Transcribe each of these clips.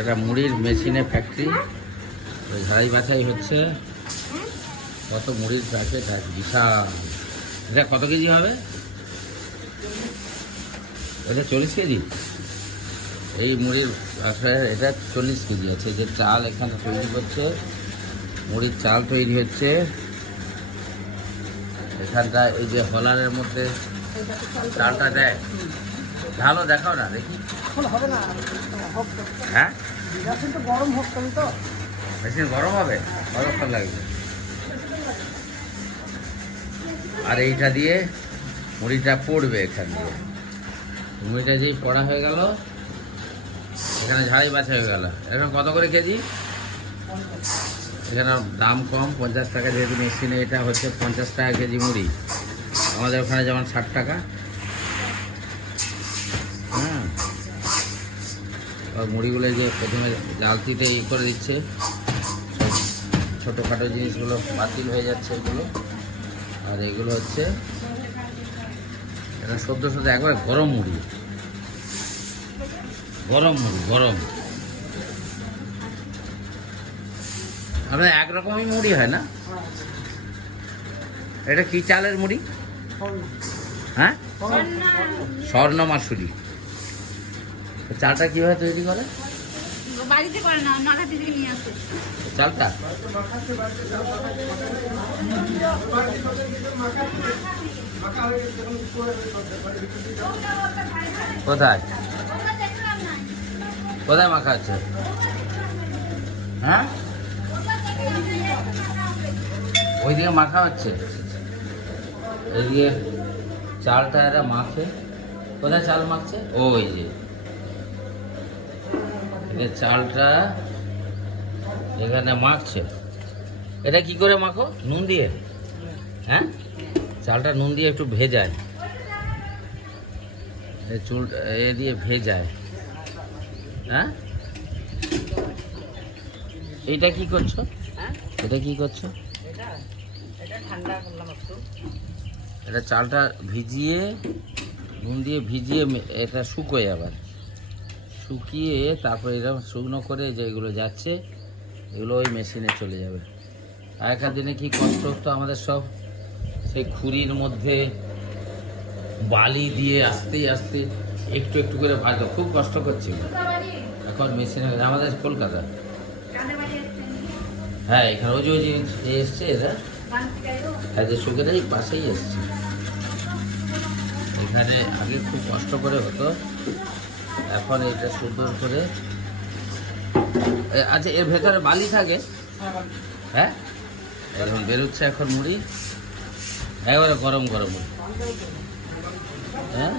একটা মুড়ির মেশিনে ফ্যাক্টরি ওই ঝাড়াই বাছাই হচ্ছে। কত মুড়ির প্যাকেট আছে বিশাল। এটা কত কেজি হবে? এটা চল্লিশ কেজি। এই মুড়ির এটা চল্লিশ কেজি আছে। যে চাল এখানে তৈরি করছে মুড়ির চাল তৈরি হচ্ছে। এখানটা এই যে হলারের মধ্যে চালটা দেয়। ভালো দেখাও না দেখি। হবে না। হ্যাঁ? তো গরম হোক তো। মেশিন গরম হবে? কতক্ষণ লাগবে। আর এইটা দিয়ে মুড়িটা পড়বে এখান দিয়ে। মুড়িটা যেই পড়া হয়ে গেল। এখানে ঝাড়াই বাছা হয়ে গেল। এখন কত করে কেজি? এখানে দাম কম পঞ্চাশ টাকা যেহেতু মেশিনে এটা হচ্ছে পঞ্চাশ টাকা কেজি মুড়ি। আমাদের ওখানে যেমন ষাট টাকা আর মুড়িগুলো যে প্রথমে জালতিতে ই করে দিচ্ছে। সব ছোটোখাটো জিনিসগুলো বাতিল হয়ে যাচ্ছে এগুলো। আর এগুলো হচ্ছে এটা সদ্য সদ্য একবারে গরম মুড়ি। গরম মুড়ি গরম। আপনার একরকমই মুড়ি হয় না? এটা কি চালের মুড়ি? হ্যাঁ? স্বর্ণ মাসুরি। চালটা কীভাবে তৈরি করে? বাড়িতে করে না নগাতি থেকে নিয়ে আসে। চালটা? কোথায়? কোথায় মাখা আছে? হ্যাঁ? ওইদিকে মাখা হচ্ছে। এদিকে চালটা এরা মাখে। কোথায় চাল মাখছে? ওই যে। এদিকে চালটা এখানে মাখছে। এটা কি করে মাখো? নুন দিয়ে? হ্যাঁ? চালটা নুন দিয়ে একটু ভেজায়। চুলটা এ দিয়ে ভেজায়। হ্যাঁ? এইটা কি করছ? এটা কি করছ? এটা এটা এটা চালটা ভিজিয়ে, নুন দিয়ে ভিজিয়ে এটা শুকোয় আবার। শুকিয়ে তারপরে এরকম শুকনো করে যেগুলো যাচ্ছে, এগুলো ওই মেশিনে চলে যাবে। আগেকার দিনে কি কষ্ট হতো আমাদের সব? সেই খুরির মধ্যে বালি দিয়ে আস্তে আস্তে একটু একটু করে ভাজতো খুব কষ্ট করছিল। এখন মেশিনে আমাদের কলকাতা। হ্যাঁ এখানে ওই যে ওই যে এসছে এরা। হ্যাঁ যে সুখের এই পাশেই এসছে। এখানে আগে খুব কষ্ট করে হতো। এখন এটা সুন্দর করে আচ্ছা এর ভেতরে বালি থাকে? হ্যাঁ? এখন বেরোচ্ছে এখন মুড়ি। একেবারে গরম গরম হ্যাঁ?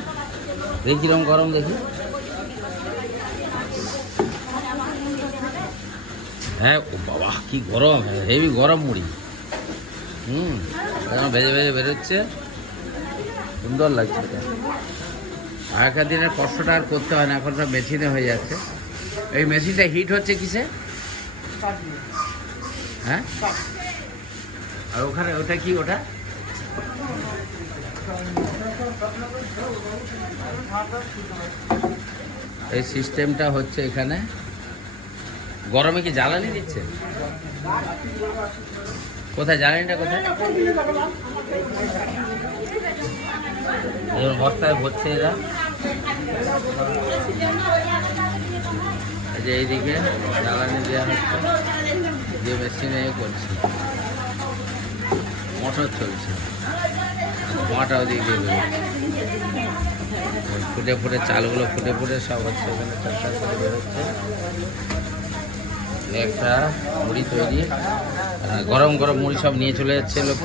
দেখি কিরম গরম দেখি। হ্যাঁ ও বাবা, কি গরম হেভি গরম মুড়ি। হুম ভেজে ভেজে বেরোচ্ছে। সুন্দর লাগছে আগেকার দিনের কষ্টটা আর করতে হয় না, এখন সব মেশিনে হয়ে যাচ্ছে। এই মেশিনটা হিট হচ্ছে কিসে? হ্যাঁ? আর ওখানে ওটা কি ওটা? এই সিস্টেমটা হচ্ছে এখানে। গরমে কি জ্বালানি দিচ্ছে? কোথায় জ্বালানিটা কোথায়? বস্তায় ভরছে এরা। যে এইদিকে জ্বালানি দেওয়া হচ্ছে। যে মেশিনে করছে। মোটর চলছে। ধোঁয়াটা ওদিকে দিয়ে ফুটে ফুটে চালগুলো ফুটে ফুটে সব হচ্ছে। ওখানে চারটা করে বেরোচ্ছে। একটা মুড়ি তৈরি গরম গরম মুড়ি সব নিয়ে চলে যাচ্ছে লোকে।